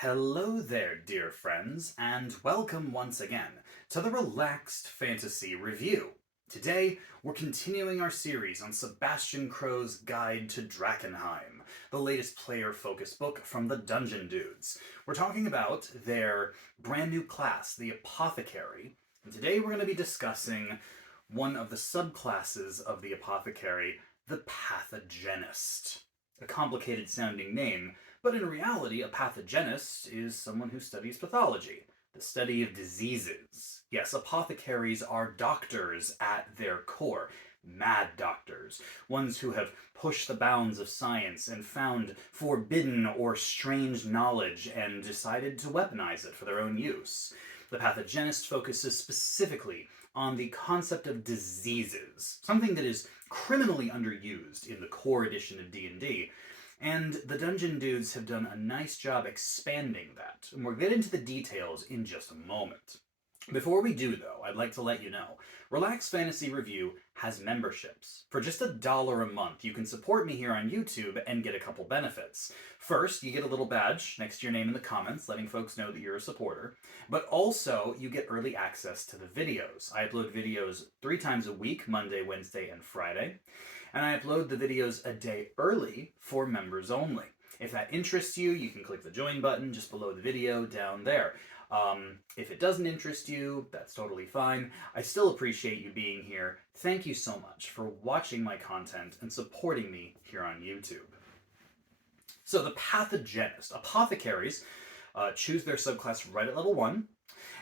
Hello there, dear friends, and welcome once again to the Relaxed Fantasy Review. Today, we're continuing our series on Sebastian Crow's Guide to Drakkenheim, the latest player-focused book from the Dungeon Dudes. We're talking about their brand new class, the Apothecary, and today we're going to be discussing one of the subclasses of the Apothecary, the Pathogenist. A complicated sounding name, but in reality, a pathogenist is someone who studies pathology, the study of diseases. Yes, apothecaries are doctors at their core, mad doctors, ones who have pushed the bounds of science and found forbidden or strange knowledge and decided to weaponize it for their own use. The pathogenist focuses specifically on the concept of diseases, something that is criminally underused in the core edition of D&D, and the Dungeon Dudes have done a nice job expanding that, and we'll get into the details in just a moment. Before we do, though, I'd like to let you know, Relaxed Fantasy Review has memberships. For just $1 a month, you can support me here on YouTube and get a couple benefits. First, you get a little badge next to your name in the comments, letting folks know that you're a supporter. But also, you get early access to the videos. I upload videos 3 times a week, Monday, Wednesday, and Friday. And I upload the videos a day early for members only. If that interests you, you can click the join button just below the video down there. If it doesn't interest you, that's totally fine. I still appreciate you being here. Thank you so much for watching my content and supporting me here on YouTube. So the Pathogenist. Apothecaries choose their subclass right at level 1,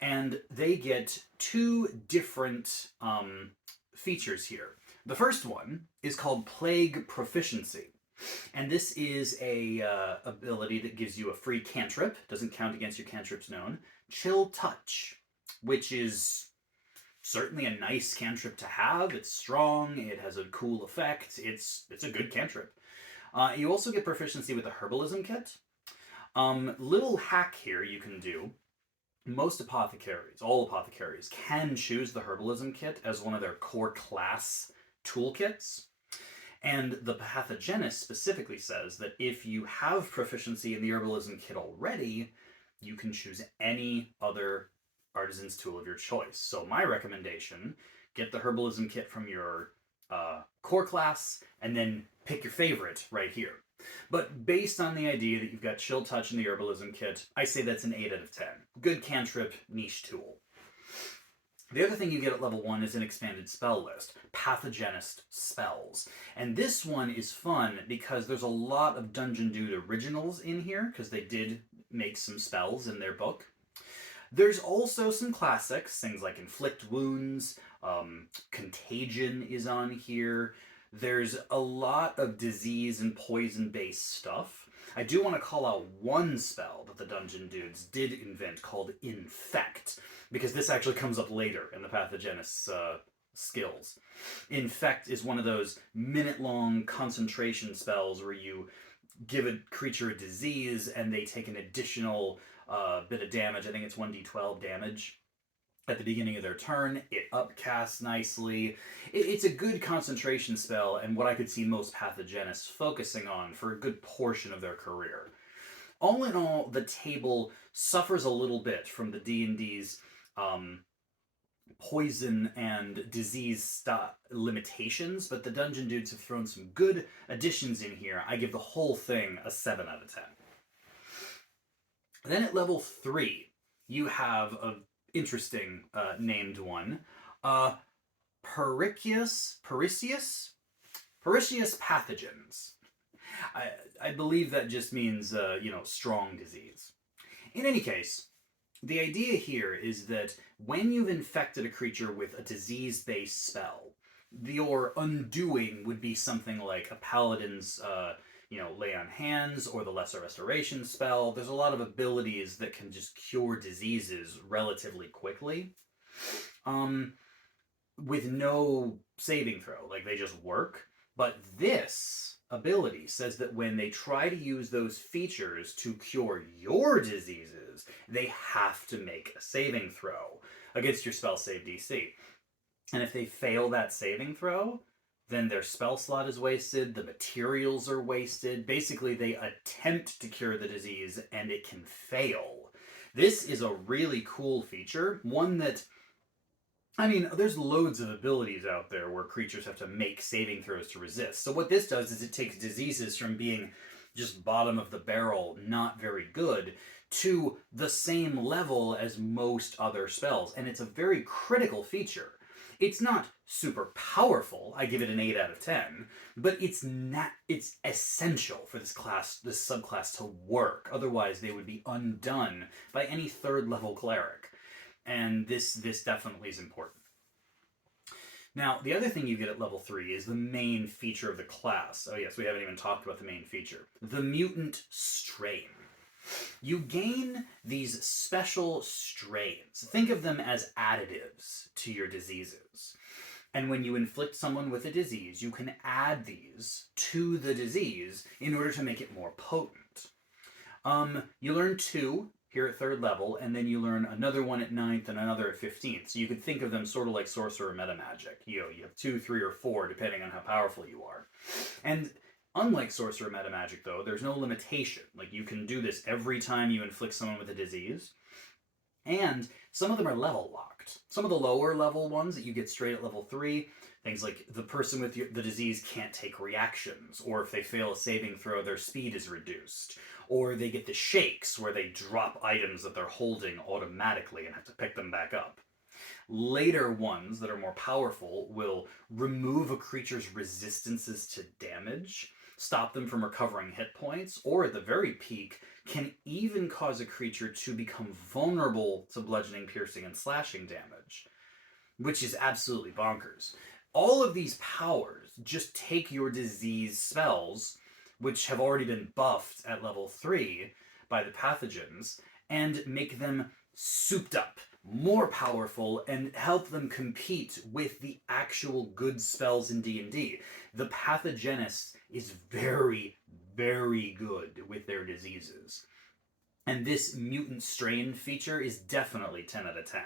and they get 2 different features here. The first one is called Plague Proficiency. And this is a ability that gives you a free cantrip, doesn't count against your cantrips known, Chill Touch, which is certainly a nice cantrip to have. It's strong, it has a cool effect, it's a good cantrip. You also get proficiency with the Herbalism Kit. Little hack here you can do. Most apothecaries, all apothecaries, can choose the Herbalism Kit as one of their core class toolkits. And the Pathogenist specifically says that if you have proficiency in the Herbalism Kit already, you can choose any other artisan's tool of your choice. So my recommendation, get the Herbalism Kit from your core class, and then pick your favorite right here. But based on the idea that you've got Chill Touch in the Herbalism Kit, I say that's an 8 out of 10. Good cantrip, niche tool. The other thing you get at level 1 is an expanded spell list, Pathogenist spells. And this one is fun because there's a lot of Dungeon Dude originals in here, because they did make some spells in their book. There's also some classics, things like Inflict Wounds, Contagion is on here. There's a lot of disease and poison-based stuff. I do want to call out one spell that the Dungeon Dudes did invent called Infect, because this actually comes up later in the Pathogenist's skills. Infect is one of those minute-long concentration spells where you give a creature a disease and they take an additional bit of damage. I think it's 1d12 damage at the beginning of their turn. It upcasts nicely. It's a good concentration spell, and what I could see most Pathogenists focusing on for a good portion of their career. All in all, the table suffers a little bit from the D&D's poison and disease limitations, but the Dungeon Dudes have thrown some good additions in here. I give the whole thing a 7 out of 10. Then at level 3, you have a interesting named one. Pericious pathogens. I believe that just means, strong disease. In any case, the idea here is that when you've infected a creature with a disease-based spell, your undoing would be something like a paladin's Lay on Hands, or the Lesser Restoration spell. There's a lot of abilities that can just cure diseases relatively quickly, with no saving throw. Like, they just work. But this ability says that when they try to use those features to cure your diseases, they have to make a saving throw against your spell save DC. And if they fail that saving throw, then their spell slot is wasted, the materials are wasted. Basically, they attempt to cure the disease and it can fail. This is a really cool feature, one that, I mean, there's loads of abilities out there where creatures have to make saving throws to resist. So what this does is it takes diseases from being just bottom of the barrel, not very good, to the same level as most other spells. And it's a very critical feature. It's not super powerful. I give it an 8 out of 10, but it's essential for this subclass to work. Otherwise, they would be undone by any 3rd level cleric. And this definitely is important. Now, the other thing you get at level 3 is the main feature of the class. Oh yes, we haven't even talked about the main feature. The Mutant Strain. You gain these special strains. Think of them as additives to your diseases. And when you inflict someone with a disease, you can add these to the disease in order to make it more potent. You learn 2 here at 3rd level, and then you learn another one at 9th and another at 15th. So you could think of them sort of like sorcerer metamagic. You have 2, 3, or 4, depending on how powerful you are. And unlike sorcerer metamagic, though, there's no limitation. Like, you can do this every time you inflict someone with a disease. And some of them are level locked. Some of the lower level ones that you get straight at level 3, things like the person with the disease can't take reactions, or if they fail a saving throw, their speed is reduced. Or they get the shakes, where they drop items that they're holding automatically and have to pick them back up. Later ones that are more powerful will remove a creature's resistances to damage, stop them from recovering hit points, or at the very peak, can even cause a creature to become vulnerable to bludgeoning, piercing, and slashing damage, which is absolutely bonkers. All of these powers just take your disease spells, which have already been buffed at level 3 by the pathogens, and make them souped up, more powerful, and help them compete with the actual good spells in D&D. The Pathogenist is very, very good with their diseases. And this Mutant Strain feature is definitely 10 out of 10.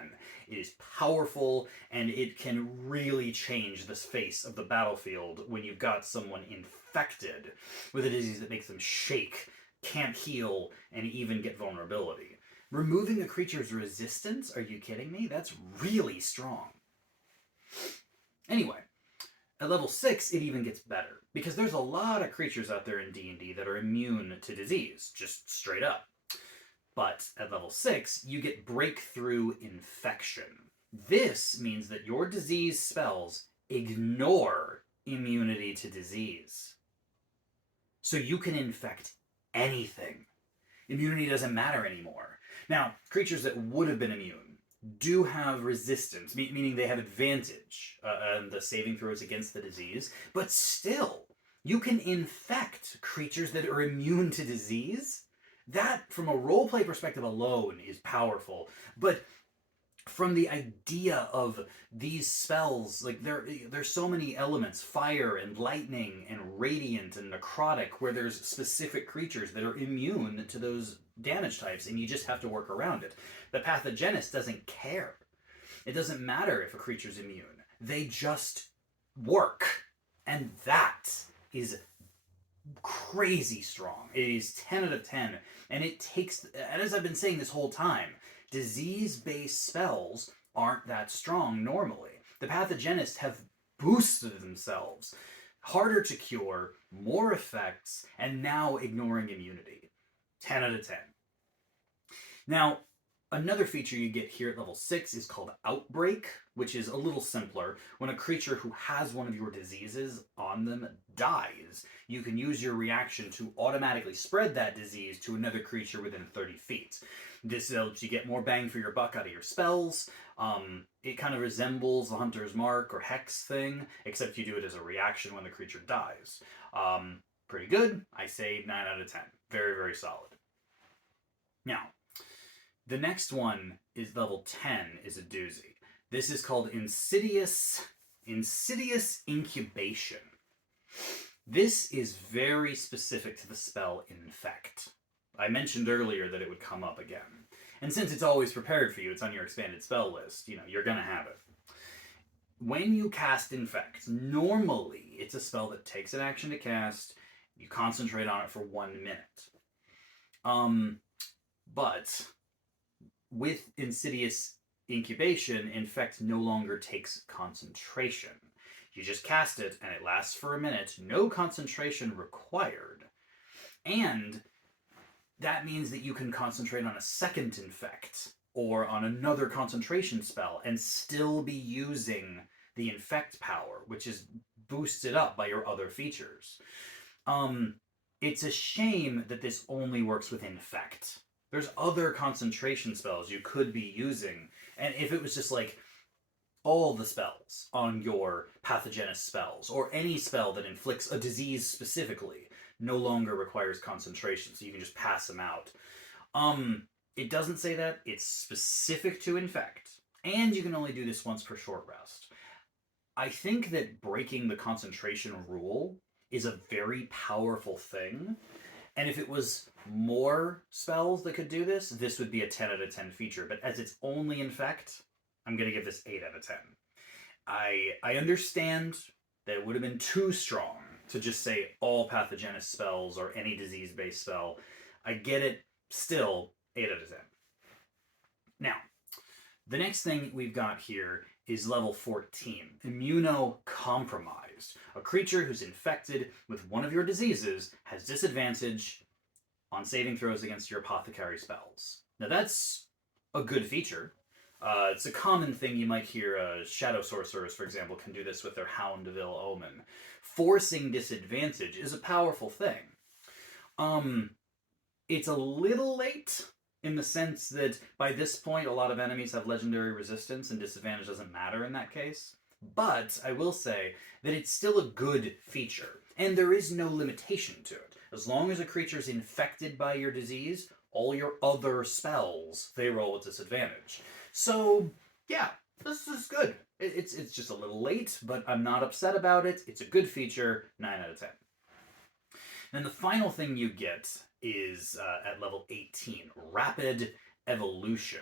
It is powerful, and it can really change the face of the battlefield when you've got someone infected with a disease that makes them shake, can't heal, and even get vulnerability. Removing a creature's resistance? Are you kidding me? That's really strong. Anyway, at level 6, it even gets better, because there's a lot of creatures out there in D&D that are immune to disease, just straight up. But at level 6, you get Breakthrough Infection. This means that your disease spells ignore immunity to disease. So you can infect anything. Immunity doesn't matter anymore. Now, creatures that would have been immune do have resistance, meaning they have advantage on the saving throws against the disease, but still, you can infect creatures that are immune to disease. That, from a roleplay perspective alone, is powerful. But from the idea of these spells, like there's so many elements, fire and lightning and radiant and necrotic, where there's specific creatures that are immune to those damage types, and you just have to work around it. The Pathogenist doesn't care. It doesn't matter if a creature's immune. They just work. And that is crazy strong. It is 10 out of 10. And it takes, and as I've been saying this whole time, disease-based spells aren't that strong normally. The Pathogenists have boosted themselves. Harder to cure, more effects, and now ignoring immunity. 10 out of 10. Now, another feature you get here at level 6 is called Outbreak, which is a little simpler. When a creature who has one of your diseases on them dies, you can use your reaction to automatically spread that disease to another creature within 30 feet. This helps you get more bang for your buck out of your spells. It kind of resembles the Hunter's Mark or Hex thing, except you do it as a reaction when the creature dies. Pretty good. I say 9 out of 10. Very, very solid. Now, the next one is level 10, is a doozy. This is called Insidious Incubation. This is very specific to the spell Infect. I mentioned earlier that it would come up again. And since it's always prepared for you, it's on your expanded spell list, you're gonna have it. When you cast Infect, normally it's a spell that takes an action to cast. You concentrate on it for 1 minute. But with Insidious Incubation, Infect no longer takes concentration. You just cast it, and it lasts for a minute. No concentration required. And that means that you can concentrate on a second Infect, or on another concentration spell, and still be using the Infect power, which is boosted up by your other features. It's a shame that this only works with Infect. There's other concentration spells you could be using, and if it was just like all the spells on your Pathogenist spells, or any spell that inflicts a disease specifically, no longer requires concentration, so you can just pass them out. It doesn't say that. It's specific to Infect, and you can only do this once per short rest. I think that breaking the concentration rule is a very powerful thing, and if it was more spells that could do this, this would be a 10 out of 10 feature, but as it's only Infect, I'm going to give this 8 out of 10. I understand that it would have been too strong to just say all Pathogenist spells or any disease-based spell. I get it. Still, 8 out of 10. Now, the next thing we've got here is level 14, Immuno Compromised. A creature who's infected with one of your diseases has disadvantage on saving throws against your Apothecary spells. Now that's a good feature. It's a common thing you might hear. Shadow Sorcerers, for example, can do this with their Hound of Ill Omen. Forcing disadvantage is a powerful thing. It's a little late in the sense that by this point a lot of enemies have legendary resistance and disadvantage doesn't matter in that case. But I will say that it's still a good feature, and there is no limitation to it. As long as a creature's infected by your disease, all your other spells, they roll with disadvantage. So, yeah, this is good. It's just a little late, but I'm not upset about it. It's a good feature, 9 out of 10. Then the final thing you get is at level 18, Rapid Evolution.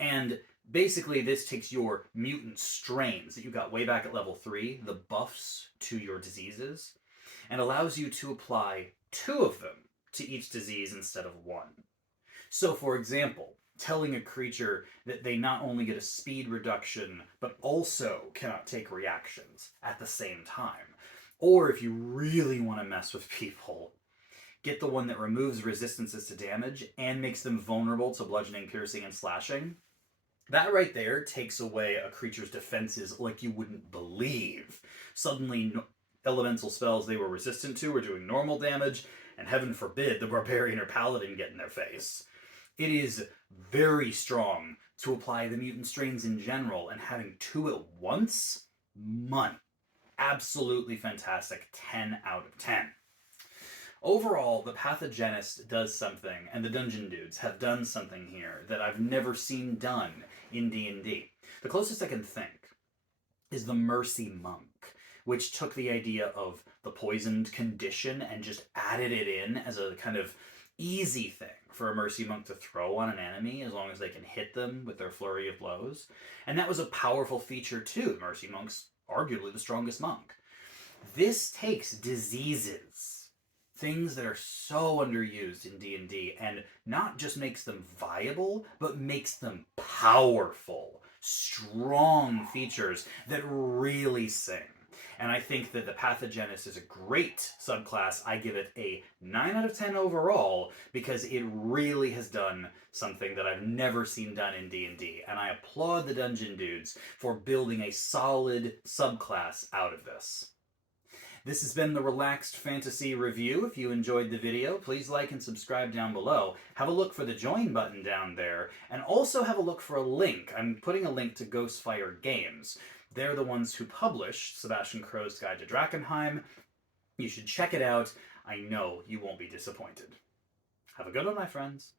And basically this takes your Mutant Strains that you got way back at level 3, the buffs to your diseases, and allows you to apply 2 of them to each disease instead of 1. So, for example, telling a creature that they not only get a speed reduction, but also cannot take reactions at the same time. Or if you really want to mess with people, get the one that removes resistances to damage and makes them vulnerable to bludgeoning, piercing, and slashing. That right there takes away a creature's defenses like you wouldn't believe. Suddenly, elemental spells they were resistant to are doing normal damage, and heaven forbid the barbarian or paladin get in their face. It is very strong to apply the Mutant Strains in general, and having 2 at once, absolutely fantastic, 10 out of 10. Overall, the Pathogenist does something, and the Dungeon Dudes have done something here that I've never seen done in D&D. The closest I can think is the Mercy Monk, which took the idea of the poisoned condition and just added it in as a kind of easy thing for a Mercy Monk to throw on an enemy as long as they can hit them with their flurry of blows. And that was a powerful feature too. The Mercy Monk's arguably the strongest monk. This takes diseases, things that are so underused in D&D, and not just makes them viable, but makes them powerful, strong features that really sing. And I think that the Pathogenist is a great subclass. I give it a 9 out of 10 overall because it really has done something that I've never seen done in D&D. And I applaud the Dungeon Dudes for building a solid subclass out of this. This has been the Relaxed Fantasy Review. If you enjoyed the video, please like and subscribe down below. Have a look for the join button down there, and also have a look for a link. I'm putting a link to Ghostfire Games. They're the ones who published Sebastian Crow's Guide to Drakkenheim. You should check it out. I know you won't be disappointed. Have a good one, my friends.